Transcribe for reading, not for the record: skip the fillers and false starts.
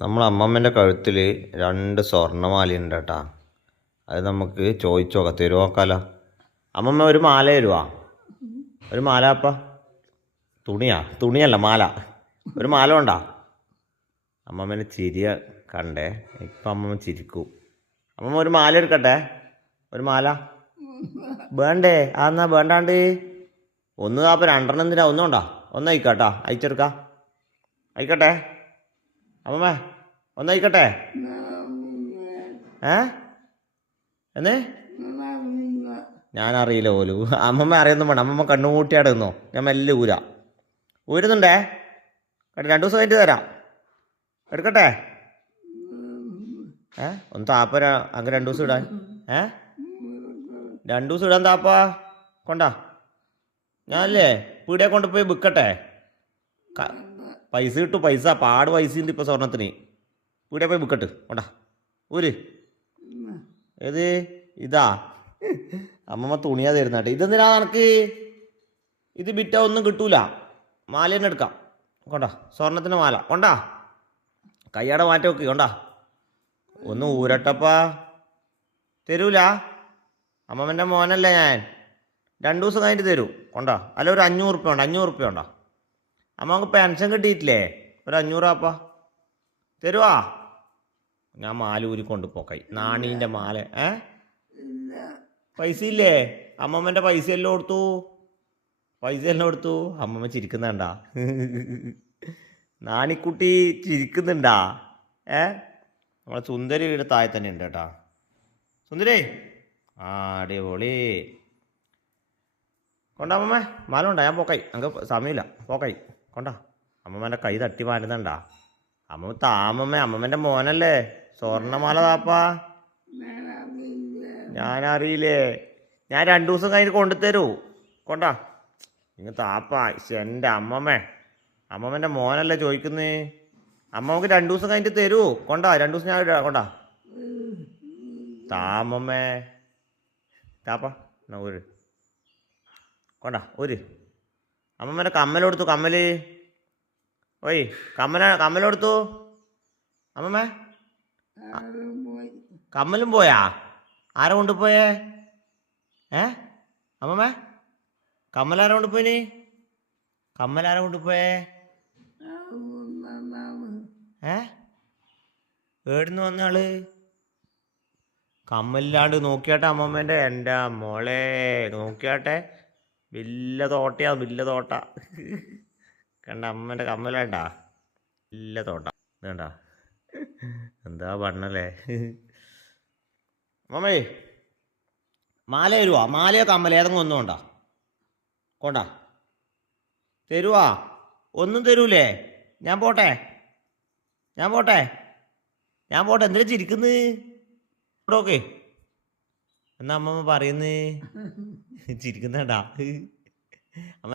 നമ്മളെ അമ്മമ്മേൻ്റെ കഴുത്തിൽ 2 സ്വർണ്ണമാലയുണ്ട് കേട്ടാ. അത് നമുക്ക് ചോദിച്ചു നോക്കാം, തരുമോ നോക്കാലോ. അമ്മമ്മ ഒരു മാല തരുവാ? ഒരു മാല അപ്പ തുണിയല്ല മാല. ഒരു മാല ഉണ്ടോ? അമ്മമ്മേനെ ചിരിയ കണ്ടേ. ഇപ്പം അമ്മമ്മ ചിരിക്കും. അമ്മമ്മ ഒരു മാല എടുക്കട്ടെ? ഒരു മാല വേണ്ടേ? എന്നാ വേണ്ടാണ്ട് ഒന്ന് അപ്പം 2 എന്തിനാ? ഒന്നുണ്ടോ? ഒന്നയക്കാട്ടാ, അയച്ചെടുക്കാം. അയക്കട്ടെ അമ്മമ്മേ, ഒന്നയക്കട്ടെ. എന്നേ ഞാനറിയില്ല പോലും. അമ്മമ്മ അറിയൊന്നും വേണം. അമ്മമ്മ കണ്ണുകൂട്ടിയാടെ നിന്നോ, ഞാൻ മെല്ലെ ഊരുന്നുണ്ടേ. 2 ദിവസം കഴിഞ്ഞിട്ട് തരാം. എടുക്കട്ടെ? ഒന്ന് താപ്പ അങ്ങനെ 2 ദിവസം ഇടാൻ. 2 ദിവസം ഇടാൻ താപ്പാ കൊണ്ടാ. ഞാനല്ലേ പീടിയെ കൊണ്ടുപോയി വിൽക്കട്ടെ? പൈസ കിട്ടും, പൈസ പാട് പൈസ ഉണ്ട് ഇപ്പോൾ സ്വർണത്തിന്. പീടിയെ പോയി വിൽക്കട്ട് കൊണ്ടാ. ഊര്. ഏത് ഇതാ? അമ്മമ്മ തുണിയാ തരുന്നട്ടെ. ഇതെന്തിനാ നിനക്ക്? ഇത് വിറ്റാ ഒന്നും കിട്ടൂല. മാല തന്നെ എടുക്കാം കൊണ്ടാ. സ്വർണത്തിൻ്റെ മാല കൊണ്ടാ. കയ്യാടെ മാറ്റി വെക്ക് കൊണ്ടാ. ഒന്ന് ഊരട്ടപ്പാ. തരൂല? അമ്മമ്മൻ്റെ മോനല്ലേ ഞാൻ. 2 ദിവസം കഴിഞ്ഞിട്ട് തരൂ കൊണ്ടാ. അല്ല ഒരു 500 ഉറുപ്പ്യ ഉണ്ടോ? 500 ഉറുപ്പ്യ ഉണ്ടോ? അമ്മക്ക് പെൻഷൻ കിട്ടിയിട്ടില്ലേ? ഒരു 500 ആപ്പാ തരുവാ? ഞാൻ മാല ഊരി കൊണ്ടുപോക്കായി. നാണീൻ്റെ മാല. പൈസ ഇല്ലേ? അമ്മമ്മൻ്റെ പൈസ എല്ലാം കൊടുത്തു. പൈസ എല്ലാം കൊടുത്തു. അമ്മമ്മ ചിരിക്കുന്നുണ്ടാ? നാണിക്കുട്ടി ചിരിക്കുന്നുണ്ടാ? നമ്മളെ സുന്ദരി വീട് താഴെ തന്നെ ഉണ്ട് കേട്ടാ. സുന്ദരി അടിപൊളി. കൊണ്ടാ അമ്മമ്മേ, മാല ഉണ്ടാ? ഞാൻ പോക്കായി, അങ്ങ് സമയമില്ല. പോക്കായി കൊണ്ടാ. അമ്മമ്മേൻ്റെ കൈ തട്ടി മാറ്റുന്നുണ്ടാ? അമ്മമ്മ താമമ്മേ, അമ്മമ്മൻ്റെ മോനല്ലേ. സ്വർണ്ണമാല താപ്പാ. ഞാനറിയില്ലേ. ഞാൻ 2 ദിവസം കഴിഞ്ഞ് കൊണ്ടുതരൂ കൊണ്ടാ. നിങ്ങൾ താപ്പാ. എൻ്റെ അമ്മമ്മേ, അമ്മമ്മൻ്റെ മോനല്ലേ ചോദിക്കുന്നേ. അമ്മമ്മക്ക് 2 ദിവസം കഴിഞ്ഞിട്ട് തരൂ കൊണ്ടാ. 2 ദിവസം ഞാൻ ഇടാ കൊണ്ടാ. താമമ്മേ താപ്പാ. എന്നാ ഒരു കൊണ്ടാ ഒരു. അമ്മമ്മേൻ്റെ കമ്മലെടുത്തു. കമ്മല് ഓയ് കമ്മലെടുത്തു അമ്മമ്മേ. കമ്മലും പോയാ? ആരാ കൊണ്ടുപോയേ? അമ്മമ്മേ കമ്മലാരാ കൊണ്ടുപോയിന്? കമ്മലാരാ കൊണ്ടുപോയേ? ഏടുന്ന് വന്നാള്? കമ്മലില്ലാണ്ട് നോക്കിയാട്ടെ അമ്മമ്മേൻ്റെ. എൻ്റെ മോളെ നോക്കിയാട്ടെ. വലിയ തോട്ടയാ, വലിയ തോട്ട. കണ്ട അമ്മേൻ്റെ കമ്മലാണ്ടാ? വലിയ തോട്ട വേണ്ട. എന്താ പണ്ണല്ലേ. അമ്മമ്മേ മാല തരുവാ? മാലയോ കമ്മല ഏതെങ്കിലും ഒന്നും കൊണ്ടാ കൊണ്ടാ. തരുവാ? ഒന്നും തരൂലേ? ഞാൻ പോട്ടെ, ഞാൻ പോട്ടെ, ഞാൻ പോട്ടെ. എന്തിനാ ചിരിക്കുന്നു? ഓക്കെ എന്നാ അമ്മമ്മ പറയുന്നേ. ചിരിക്കുന്നാണ്ടാ അമ്മ.